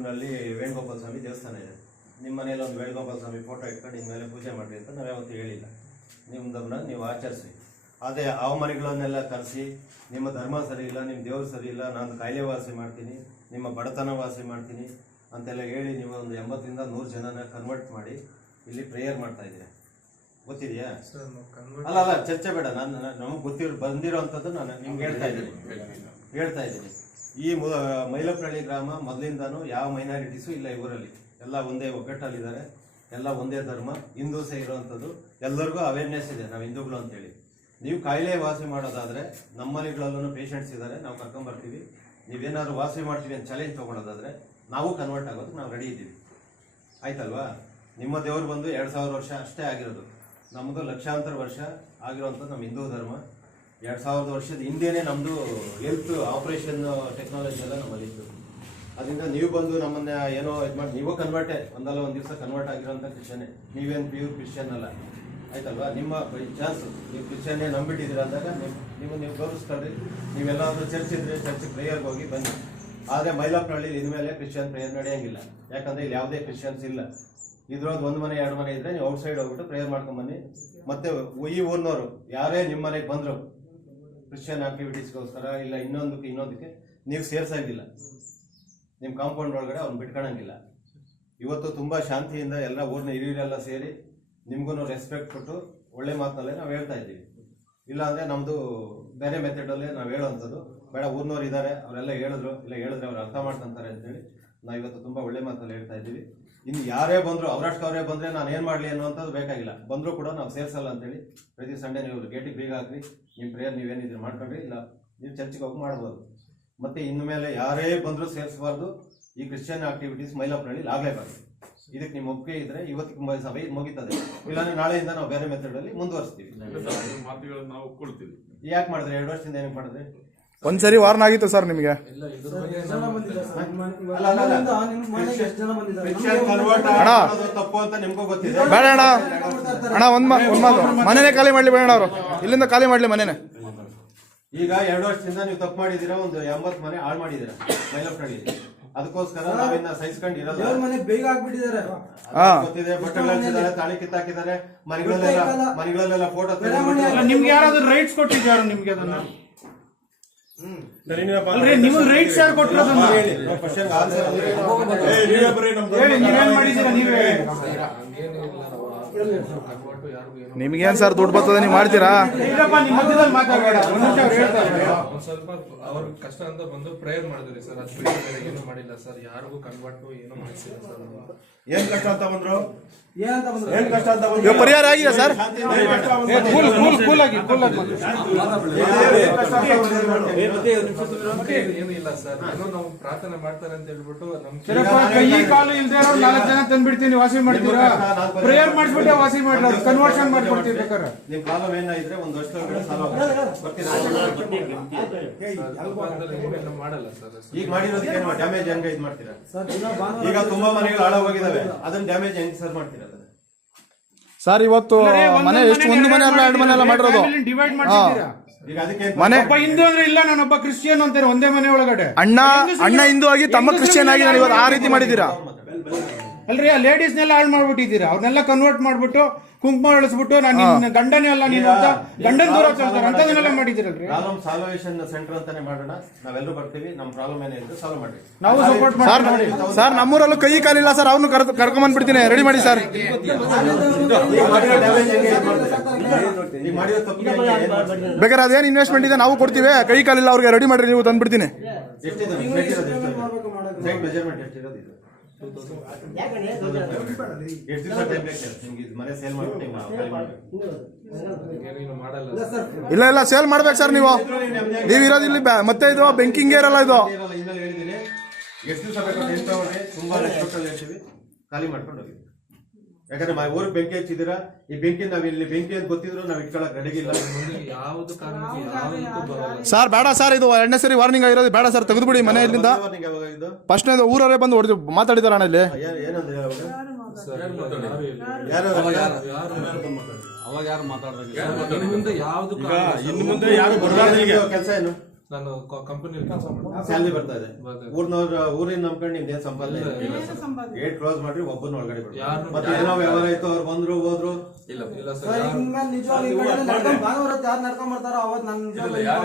ಊರಿನಲ್ಲಿ ವೇಣುಗೋಪಾಲ ಸ್ವಾಮಿ ದೇವಸ್ಥಾನ ಇದೆ. ನಿಮ್ಮ ಮನೇಲಿ ಒಂದು ವೇಣುಗೋಪಾಲ ಸ್ವಾಮಿ ಫೋಟೋ ಇಟ್ಕೊಂಡು ಇನ್ಮೇಲೆ ಪೂಜೆ ಮಾಡಿರಿ ಅಂತ ನಾವ್ಯಾವತ್ತೂ ಹೇಳಿಲ್ಲ. ನಿಮ್ಮದನ್ನ ನೀವು ಆಚರಿಸಿ. ಅದೇ ಆ ಮನೆಗಳನ್ನೆಲ್ಲ ಕರೆಸಿ ನಿಮ್ಮ ಧರ್ಮ ಸರಿ ಇಲ್ಲ, ನಿಮ್ಮ ದೇವರು ಸರಿ ಇಲ್ಲ, ನಾನು ಕಾಯಿಲೆ ವಾಸಿ ಮಾಡ್ತೀನಿ, ನಿಮ್ಮ ಬಡತನ ವಾಸಿ ಮಾಡ್ತೀನಿ ಅಂತೆಲ್ಲ ಹೇಳಿ ನೀವು ಒಂದು 80ರಿಂದ 100 ಜನನ ಕನ್ವರ್ಟ್ ಮಾಡಿ ಇಲ್ಲಿ ಪ್ರೇಯರ್ ಮಾಡ್ತಾ ಇದ್ದೀರಾ. ಗೊತ್ತಿದೆಯಾ? ಅಲ್ಲ ಚರ್ಚೆ ಬೇಡ, ನಮಗೆ ಬಂದಿರೋ ಅಂಥದ್ದು ನಾನು ನಿಮ್ಗೆ ಹೇಳ್ತಾ ಇದ್ದೀನಿ. ಈ ಮೈಲಪ್ನಹಳ್ಳಿ ಗ್ರಾಮ ಮೊದಲಿಂದಾನು ಯಾವ ಮೈನಾರಿಟೀಸು ಇಲ್ಲ. ಈ ಊರಲ್ಲಿ ಎಲ್ಲ ಒಂದೇ ಒಗ್ಗಟ್ಟಲ್ಲಿದ್ದಾರೆ, ಎಲ್ಲ ಒಂದೇ ಧರ್ಮ, ಹಿಂದೂಸೇ ಇರೋವಂಥದ್ದು. ಎಲ್ಲರಿಗೂ ಅವೇರ್ನೆಸ್ ಇದೆ ನಾವು ಹಿಂದೂಗಳು ಅಂತೇಳಿ. ನೀವು ಕಾಯಿಲೆ ವಾಸಿ ಮಾಡೋದಾದರೆ ನಮ್ಮ ಮನೆಗಳಲ್ಲೂ ಪೇಷಂಟ್ಸ್ ಇದ್ದಾರೆ, ನಾವು ಕರ್ಕೊಂಬರ್ತೀವಿ. ನೀವೇನಾದ್ರು ವಾಸಿ ಮಾಡ್ತೀವಿ ಅಂತ ಚಾಲೆಂಜ್ ತೊಗೊಳೋದಾದರೆ ನಾವು ಕನ್ವರ್ಟ್ ಆಗೋದಕ್ಕೆ ನಾವು ರೆಡಿ ಇದ್ದೀವಿ. ಆಯ್ತಲ್ವಾ? ನಿಮ್ಮ ದೇವರು ಬಂದು 2000 ವರ್ಷ ಅಷ್ಟೇ ಆಗಿರೋದು. ನಮ್ಮದು ಲಕ್ಷಾಂತರ ವರ್ಷ ಆಗಿರೋವಂಥದ್ದು ನಮ್ಮ ಹಿಂದೂ ಧರ್ಮ. 2000 ವರ್ಷದ ಹಿಂದೆಯೇ ನಮ್ಮದು ಹೆಲ್ತ್ ಆಪರೇಷನ್ ಟೆಕ್ನಾಲಜಿ ಎಲ್ಲ ನಮ್ಮಲ್ಲಿ ಇತ್ತು. ಅದರಿಂದ ನೀವು ಬಂದು ನಮ್ಮನ್ನ ಏನೋ ಇದು ಮಾಡಿ ನೀವು ಕನ್ವರ್ಟೇ, ಒಂದಲ್ಲ ಒಂದು ದಿವಸ ಕನ್ವರ್ಟ್ ಆಗಿರೋಂಥ ಕ್ರಿಶ್ಚಿಯನ್ನೇ. ನೀವೇನು ಪ್ಯೂರ್ ಕ್ರಿಶ್ಚಿಯನ್ ಅಲ್ಲ, ಆಯ್ತಲ್ವಾ? ನಿಮ್ಮ ಚಾನ್ಸ್, ನೀವು ಕ್ರಿಶ್ಚಿಯನ್ನೇ ನಂಬಿಟ್ಟಿದ್ದೀರ ಅಂದಾಗ ನೀವು ಗೌರವಿಸ್ಕೊಳ್ರಿ. ನೀವೆಲ್ಲಾದ್ರೂ ಚರ್ಚ್ ಇದ್ರೆ ಚರ್ಚಿಗೆ ಪ್ರೇಯರ್ಗೆ ಹೋಗಿ ಬನ್ನಿ. ಆದರೆ ಮೈಲಪ್ನಹಳ್ಳಿ ಇನ್ಮೇಲೆ ಕ್ರಿಶ್ಚಿಯನ್ ಪ್ರೇಯರ್ ನಡೆಯಂಗಿಲ್ಲ. ಯಾಕಂದರೆ ಇಲ್ಲಿ ಯಾವುದೇ ಕ್ರಿಶ್ಚಿಯನ್ಸ್ ಇಲ್ಲ. ಇದ್ರದ್ದು 1 ಮನೆ 2 ಮನೆ ಇದ್ರೆ ನೀವು ಔಟ್ಸೈಡ್ ಹೋಗ್ಬಿಟ್ಟು ಪ್ರೇಯರ್ ಮಾಡ್ಕೊಂಬನ್ನಿ. ಮತ್ತೆ ಈ ಊರಿನವರು ಯಾರೇ ನಿಮ್ಮ ಮನೆಗೆ ಬಂದರು ಕ್ರಿಶ್ಚಿಯನ್ ಆಕ್ಟಿವಿಟೀಸ್ಗೋಸ್ಕರ ಇಲ್ಲ ಇನ್ನೊಂದಕ್ಕೆ ನೀವು ಸೇರ್ಸಂಗಿಲ್ಲ. ನಿಮ್ಮ ಕಾಂಪೌಂಡ್ ಒಳಗಡೆ ಅವ್ನು ಬಿಟ್ಕೊಳಂಗಿಲ್ಲ. ಇವತ್ತು ತುಂಬ ಶಾಂತಿಯಿಂದ ಎಲ್ಲ ಊರಿನ ಹಿರಿಯರೆಲ್ಲ ಸೇರಿ ನಿಮ್ಗೂ ರೆಸ್ಪೆಕ್ಟ್ ಕೊಟ್ಟು ಒಳ್ಳೆ ಮಾತಲ್ಲೇ ನಾವು ಹೇಳ್ತಾ ಇದ್ದೀವಿ. ಇಲ್ಲಾಂದರೆ ನಮ್ಮದು ಬೇರೆ ಮೆಥಡಲ್ಲೇ ನಾವು ಹೇಳೋವಂಥದ್ದು ಬೇಡ. ಊರಿನವ್ರು ಇದ್ದಾರೆ, ಅವರೆಲ್ಲ ಹೇಳಿದ್ರೆ ಅವ್ರು ಅರ್ಥ ಮಾಡ್ಕೊಂತಾರೆ ಅಂತೇಳಿ ನಾವು ಇವತ್ತು ತುಂಬ ಒಳ್ಳೆ ಮಾತಲ್ಲಿ ಹೇಳ್ತಾ ಇದ್ದೀವಿ. ಇನ್ನು ಯಾರೇ ಬಂದರೂ ಅವರೇ ಬಂದರೆ ನಾನು ಏನು ಮಾಡಲಿ ಅನ್ನೋವಂಥದ್ದು ಬೇಕಾಗಿಲ್ಲ. ಬಂದರೂ ಕೂಡ ನಾವು ಸೇರಿಸಲ್ಲ ಅಂತೇಳಿ ಪ್ರತಿ ಸಂಡೇ ನೀವು ಗೇಟಿಗೆ ಬೀಗ ಹಾಕ್ರಿ, ನಿಮ್ಮ ಪ್ರೇಯರ್ ನೀವೇನಿದ್ರೆ ಮಾಡ್ಕೊಂಡ್ರಿ, ಇಲ್ಲ ನೀವು ಚರ್ಚಿಗೆ ಹೋಗಿ ಮಾಡ್ಬೋದು. ಮತ್ತು ಇನ್ನು ಮೇಲೆ ಯಾರೇ ಬಂದರೂ ಸೇರಿಸಬಾರ್ದು. ಈ ಕ್ರಿಶ್ಚಿಯನ್ ಆಕ್ಟಿವಿಟೀಸ್ ಮೈಲಪ್ನಹಳ್ಳಿ ಆಗಲೇಬಾರ್ದು. ಇದಕ್ಕೆ ನಿಮ್ಮ ಒಪ್ಪಿಗೆ ಇದ್ರೆ ಇವತ್ತಿಗೆ ಸಭೆ ಮುಗಿತದೆ, ಇಲ್ಲಾಂದ್ರೆ ನಾಳೆಯಿಂದ ನಾವು ಬೇರೆ ಮೆಥಡಲ್ಲಿ ಮುಂದುವರಿಸ್ತೀವಿ. ಯಾಕೆ ಮಾಡಿದ್ರೆ 2 ವರ್ಷದಿಂದ ಏನಕ್ಕೆ ಮಾಡಿದ್ರೆ? ಒಂದ್ಸರಿ ವಾರ್ನ್ ಆಗಿತ್ತು ಸರ್ ನಿಮಗೆ. ತಪ್ಪು ಅಂತ ನಿಮ್ಗೂ ಗೊತ್ತಿದೆ. ಬೇಡ ಅಣ್ಣ ಒಂದ್ ಮಾತು, ಮನೇನೆ ಖಾಲಿ ಮಾಡ್ಲಿ ಬೇಡ ಅವರು, ಇಲ್ಲಿಂದ ಖಾಲಿ ಮಾಡ್ಲಿ ಮನೇನೆ. ಈಗ 2 ವರ್ಷದಿಂದ ನೀವು ತಪ್ಪು ಮಾಡಿದೀರಾ, ಒಂದು 80 ಮನೆ ಹಾಳು ಮಾಡಿದೀರಾ ಮೈಲಪ್ನಹಳ್ಳಿ. ಅದಕ್ಕೋಸ್ಕರ ನಾವಿನ್ನ ಸಹಿಸ್ಕೊಂಡು ಇರಲ್ಲ. ಗೊತ್ತಿದೆ, ಬಟ್ಟೆಗಳು ತಾಳಿ ಕಿತ್ತಾಕಿದ್ದಾರೆ, ಮನೆಗಳಲ್ಲೆಲ್ಲ ಫೋಟೋ. ನಿಮ್ಗೆ ಯಾರಾದ್ರೂ ರೈಟ್ಸ್ ಕೊಟ್ಟಿದ್ದಾರೆ? ನಿಮ್ಗೆ ಅದನ್ನ ನಿಮಗೆ ರೈಟ್ಸ್ ಯಾರು ಕೊಟ್ಟಿರೋದು? ನೀವೇನ್ ಮಾಡಿದ್ದೀರಾ? ನೀವೇ ನಿಮ್ಗೇನ್ ಸರ್ ದುಡ್ಡು ಬರ್ತದೆ, ನೀವು ಮಾಡ್ತೀರಾ? ಸ್ವಲ್ಪ ಅವ್ರ ಕಷ್ಟ ಅಂತ ಬಂದು ಪ್ರೇಯರ್ ಮಾಡಿದ್ರಿ ಸರ್. ಅದು ಏನು ಮಾಡಿಲ್ಲ ಸರ್, ಯಾರಿಗೂ ಕನ್ವರ್ಟ್ ಏನು ಮಾಡಿಸಿಲ್ಲ ಸರ್. ಏನ್ ಕಷ್ಟ ಅಂತ ಬಂದ್ರು? ಪರಿಹಾರ ಆಗಿದೆ ಸರ್. ಏನು ಇಲ್ಲ ಸರ್, ಏನೋ ನಾವು ಪ್ರಾರ್ಥನೆ ಮಾಡ್ತಾರೆ ಅಂತ ಹೇಳ್ಬಿಟ್ಟು ಕೈ ಕಾಲು ಇಲ್ದೇ 4 ಜನ ತಂದ್ಬಿಡ್ತೀನಿ, ವಾಸಿ ಮಾಡ್ತೀರಾ? ಪ್ರೇಯರ್ ಮಾಡಿಸ್ಬಿಟ್ಟೆ ವಾಸಿ ಮಾಡ್ರಿ, ಕನ್ವರ್ಷನ್ ಮಾಡ್ಕೊಡ್ತೀವಿ ಬೇಕಾದ್ರೆ. ನಿಮ್ ಪ್ರಾಬ್ಲಮ್ ಏನಾಗಿದ್ರೆ ಒಂದು ವರ್ಷದೊಳಗಡೆ ಮಾಡಲ್ಲ ಸರ್. ಈಗ ಮಾಡಿರೋದಕ್ಕೆ ಡ್ಯಾಮೇಜ್ ಹೆಂಗೆ ಇದು ಮಾಡ್ತೀರಾ? ಈಗ ತುಂಬಾ ಮನೆಗಳು ಹಾಳಾಗೋಗಿದಾವೆ, ಅದನ್ನ ಡ್ಯಾಮೇಜ್ ಹೆಂಗ್ ಸರ್ ಮಾಡ್ತೀರಾ? ಸರ್ ಇವತ್ತು ಮನೆ ಎಷ್ಟು, 1 ಮನೆ ಅಲ್ಲ 2 ಮನೆ ಎಲ್ಲ ಮಾಡಿರೋದು. ಡಿವೈಡ್ ಮಾಡ್ತಿದ್ದೀರಾ? ಮನೆ ಒಬ್ಬ ಹಿಂದೂ ಅಂದ್ರೆ ಇಲ್ಲ, ನಾನೊಬ್ಬ ಕ್ರಿಶ್ಚಿಯನ್ ಅಂತಾರೆ ಒಂದೇ ಮನೆ ಒಳಗಡೆ. ಅಣ್ಣ ಹಿಂದೂ ಆಗಿ ತಮ್ಮ ಕ್ರಿಶ್ಚಿಯನ್ ಆಗಿ ಇವತ್ತು ಆ ರೀತಿ ಮಾಡಿದ್ದೀರಾ? ಅಲ್ರಿ, ಆ ಲೇಡೀಸ್ನೆಲ್ಲ ಹಾಳು ಮಾಡ್ಬಿಟ್ಟಿದ್ದೀರಾ. ಅವ್ರನ್ನೆಲ್ಲ ಕನ್ವರ್ಟ್ ಮಾಡ್ಬಿಟ್ಟು ಕುಂಕುಮ ಇಳಿಸ್ಬಿಟ್ಟು ನಾನು ಗಂಡನೇ ಅಲ್ಲ ನೀನು ಅಂತ ಗಂಡನ ದೂರ ಚಲ್ತಾರೆ ಅಂತದನ್ನೆಲ್ಲ ಮಾಡಿದಿರಲ್ರಿ. ಪ್ರಾಬ್ಲಮ್ ಸಾಲ್ವೇಷನ್ ಸೆಂಟರ್ ಅಂತಾನೆ ಮಾಡೋಣ, ನಾವೆಲ್ಲರೂ ಬರ್ತೀವಿ. ನಮ್ಮ ಪ್ರಾಬ್ಲಮ್ ಏನಿದೆ ಸಾಲ್ವ್ ಮಾಡಿ, ನಾವು ಸಪೋರ್ಟ್ ಮಾಡ್ತೀವಿ. ಸರ್ ನಮ್ಮೂರಲ್ಲೂ ಕೈ ಕಾಲಿಲ್ಲ ಸರ್, ಅವ್ನು ಕರ್ಕೊಂಡ್ ಬಂದ್ಬಿಡ್ತೀನಿ, ರೆಡಿ ಮಾಡಿ ಸರ್. ಬೇಕಾದ್ರೆ ಅದೇನು ಇನ್ವೆಸ್ಟ್ಮೆಂಟ್ ಇದೆ ನಾವು ಕೊಡ್ತೀವಿ, ಕೈ ಕಾಲಿಲ್ಲ ಅವ್ರಿಗೆ ರೆಡಿ ಮಾಡ್ರಿ, ನೀವು ತಂದ್ಬಿಡ್ತೀನಿ. ಮೆಜರ್ಮೆಂಟ್ ಎಷ್ಟಿರೋದು? ಎಷ್ಟು ದಿವಸ ಟೈಮ್ ಬೇಕು ನಿಮ್ಗೆ ಮನೆ ಸೇಲ್ ಮಾಡ್ಬಿಟ್ಟು ಇಲ್ಲ ಸೇಲ್ ಮಾಡ್ಬೇಕು ಸರ್. ನೀವು ಇರೋದು ಇಲ್ಲಿ, ಮತ್ತೆ ಇದು ಬೆಂಕಿಂಗ್ ಇರಲ್ಲ ಇದು. ಹೇಳಿದ್ದೀನಿ, ಎಷ್ಟು ದಿವಸ ಬೇಕು ಟೈಮ್ ತಗೊಂಡ್ರೆ ತುಂಬಾ ರೆಸ್ಪೆಕ್ಟಲ್ಲಿ ಹೇಳ್ತೀವಿ, ಖಾಲಿ ಮಾಡ್ಕೊಂಡು ಹೋಗಿ. ಯಾಕಂದ್ರೆ ಊರಿಗೆ ಬೆಂಕಿ ಹಚ್ಚಿದ್ದೀರಾ, ಈ ಬೆಂಕಿ ನಾವ್ ಇಲ್ಲಿ ಬೆಂಕಿ ಅಂತ ಗೊತ್ತಿದ್ರು ನಾವ್ ಇಟ್ಕೊಳಕ್ ರೆಡಿಗಿಲ್ಲ. ಯಾವ್ದು ಕಾರಣಕ್ಕೆ ಸರ್ ಬೇಡ ಸರ್, ಇದು 2ನೇ ಸರಿ ವಾರ್ನಿಂಗ್ ಆಗಿರೋದು, ಬೇಡ ಸರ್ ತೆಗೆದುಬಿಡಿ ಮನೆ ಇಲ್ಲಿಂದ. ಫಸ್ಟ್ ಊರವರೇ ಬಂದು ಹೊಡೆದು ಮಾತಾಡಿದಾರ ಅಣ್ಣ ಇಲ್ಲಿ. ಏನಂದ್ರೆ ಅವಾಗ ಯಾರು ಮಾತಾಡ್ಬೇಕು? ಇನ್ನು ಮುಂದೆ ಯಾವ್ದು ಕೆಲಸ ಏನು? ನಾನು ಕಂಪನಿಯಲ್ಲಿ ಕೆಲಸ ಮಾಡ್ತೀನಿ. ಸ್ಯಾಲ್ರಿ ಬರ್ತಾ ಇದೆ. ಬರ್ತದೆ. ಊರಿನ ನಂಬ್ಕೊಂಡು ನಿಮ್ದೇನ್ ಸಂಪಾದನೆ ಇಲ್ಲ, ಇಲ್ಲ. ಇಲ್ಲ. ಗೇಟ್ ಕ್ಲೋಸ್ ಮಾಡ್ರಿ, ಒಬ್ಬನ ಒಳಗಡೆ ಬಿಡಿ. ಯಾರ್ನು- ಮತ್ತೆ ಏನೋ ವ್ಯವಹಾರ ಇತ್ತು, ಅವ್ರು ಬಂದ್ರು ಹೋದ್ರು. ಇಲ್ಲ ಸರ್ ಸರ್ ಇನ್ಮೇಲೆ ನಿಜವಾಗ್ಲೂ ಈ ಕಡೆ ನಡ್ಕೊಂಡ್ ಭಾನುವಾರ ಯಾರು ನಡ್ಕೊಂಡ್ ಬರ್ತಾರೋ ಅವತ್ತು ನಾನು ನಿಜವಾಗ್ಲೂ ಯಾರು